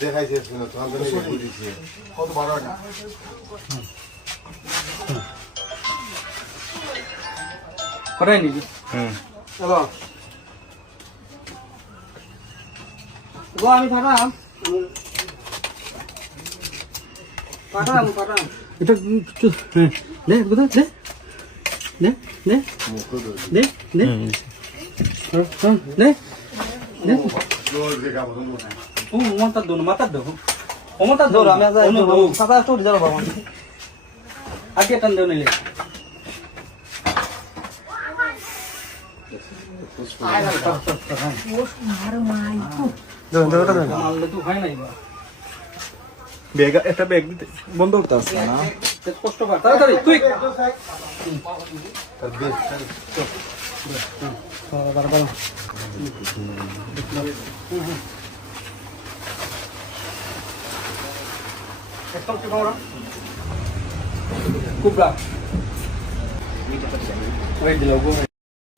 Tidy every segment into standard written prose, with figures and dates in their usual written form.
দেখাইছে কত বড় না করাই নিবি চলো গো আমি পাঠাম এটা নে বুঝা নে নে নে নে নে নে ও মাথা দো আমি আজ সাদা স্টোরি যাবো বাবা আগে টান দেও নিলে ব্যাগ একটা ব্যাগ দিতে বন্ধ করতে আসছে না কষ্ট কর তাড়াতাড়ি তুই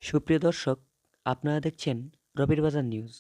সুপ্রিয় দর্শক, আপনারা দেখছেন রবির বাজার নিউজ।